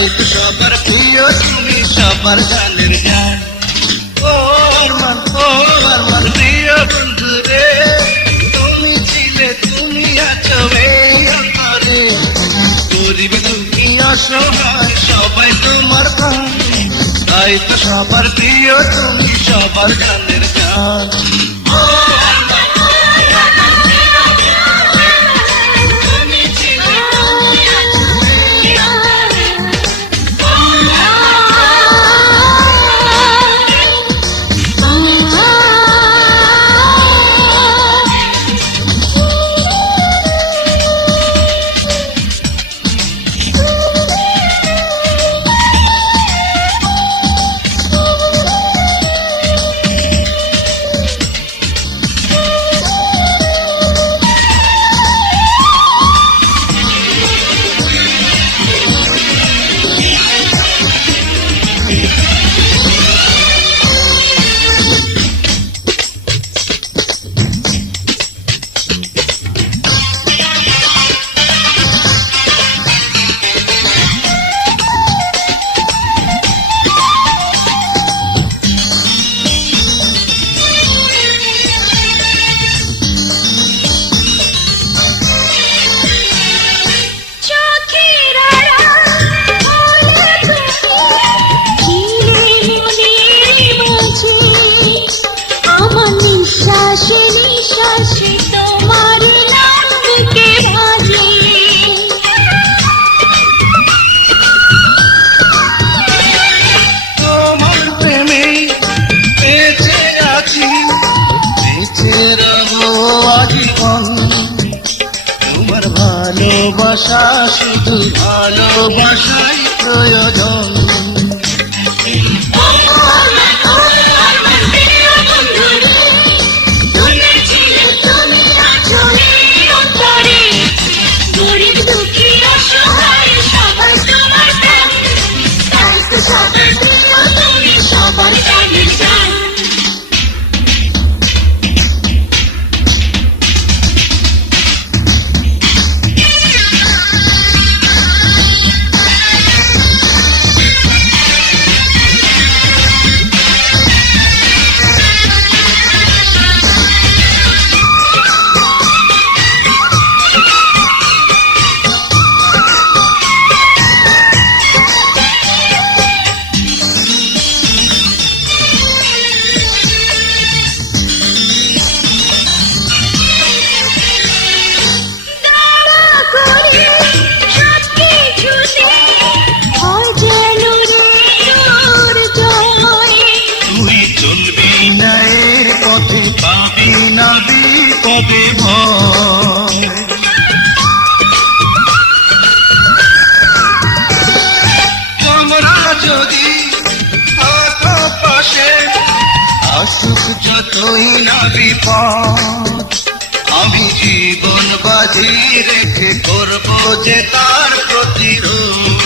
তাই তো সবার প্রিয় তুমি, সবার গানের গান। ও আমার প্রিয় বন্ধু রে, তুমি ছিলে, তুমি আছো এই অন্তরে। গরিব দুঃখী অসহায় সবাই তোমার প্রাণ, তাই তো সবার প্রিয় তুমি, সবার গানের গান। তোমার ভালোবাসা শুধু ভালোবাসাই প্রয়োজন। পাবি না বিপদে ভয়, তোমরা যদি থাকো পাশে, আসুক যতই না বিপদ, আমি জীবন বাজি রেখে করবো যে তার প্রতিরোধ।